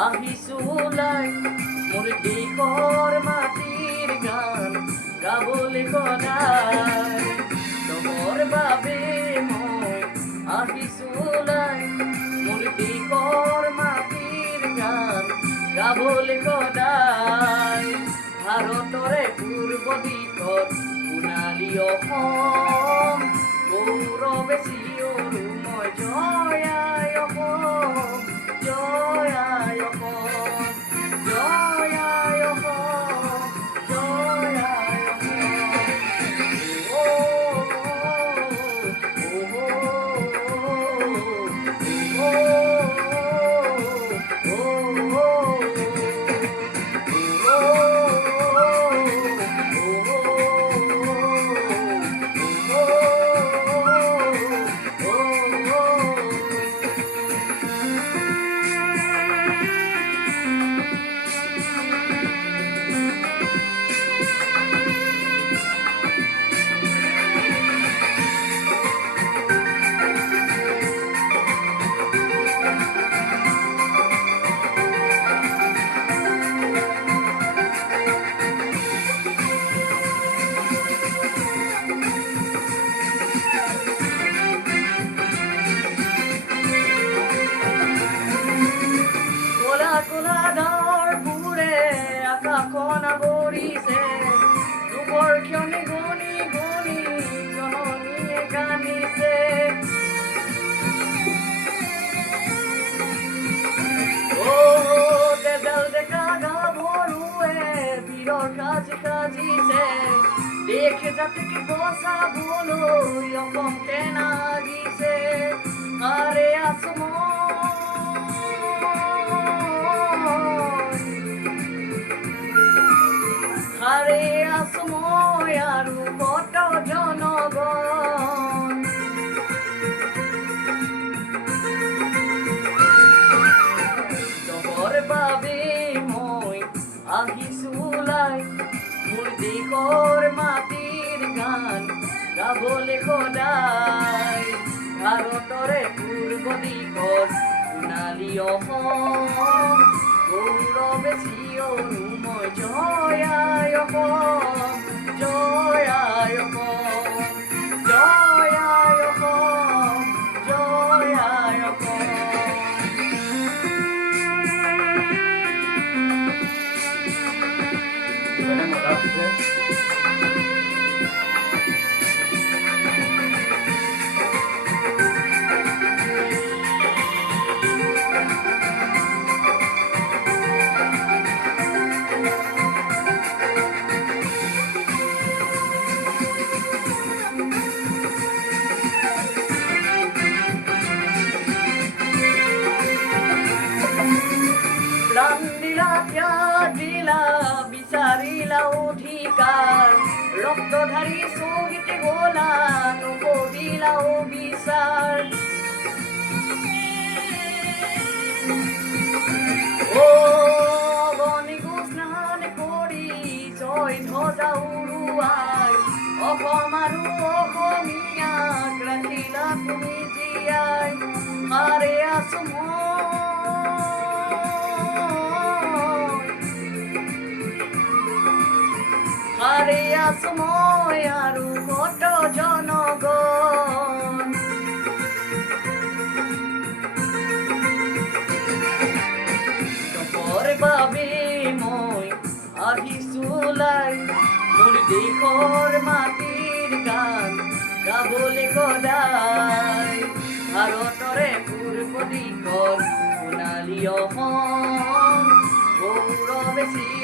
আহিছোলাই মোৰ দেশৰ মাটিৰ গান গাবলৈ সদায় তোমাৰ বাবে মই আহিছোলাই মোৰ দেশৰ মাটিৰ গান গাবলৈ সদায় ভাৰতৰে পূৰ্ব দিশত সোণালী অসম গৌৰৱে চিঞৰো মই জয় আই অসম জয় আই অসম জয় আই অসম জয় আই কনা বৰিছে দুবৰ ক্ষণে গণি গণি জননীয়ে কান্দিছে তেজাল ডেকা গাভৰুৱে বীৰৰ সাজি সাজিছে দেশ জাতিক বচাবলৈ অসম কেনাগিছে আৰে আচম আৰে আসময় আৰু কত জনগণ তহৰ বাবে মই আহিছোলাই মোৰ দেশৰ মাটিৰ গান গাবলৈ সদায় ভাৰতৰে পূৰ্ব দিশত সোণালী অসম গৌৰৱে চিঞৰো মই জয় আই অসম জয় আই অসম জয় আই অসম জয় আই অসম প্রাণ দিলা ত্যাগ দিলা বিচাৰিলা অধিকাৰ ৰক্তধাৰী শ্বহীদ গলা নকৰিলা অবিচাৰ অগণিগো স্নান কৰি জয় ধ্বজা উৰুৱাই অসম আৰু অসমীয়াক ৰাখিলা তুমি জীয়াই আৰে আছো আৰে আসময় আৰু কত জনগণ তহৰ বাবে মই আহিছোলাই মোৰ দেশৰ মাটিৰ গান গাবলৈ সদায় ভাৰতৰে পূৰ্ব দিশত সোণালী অসম গৌৰৱে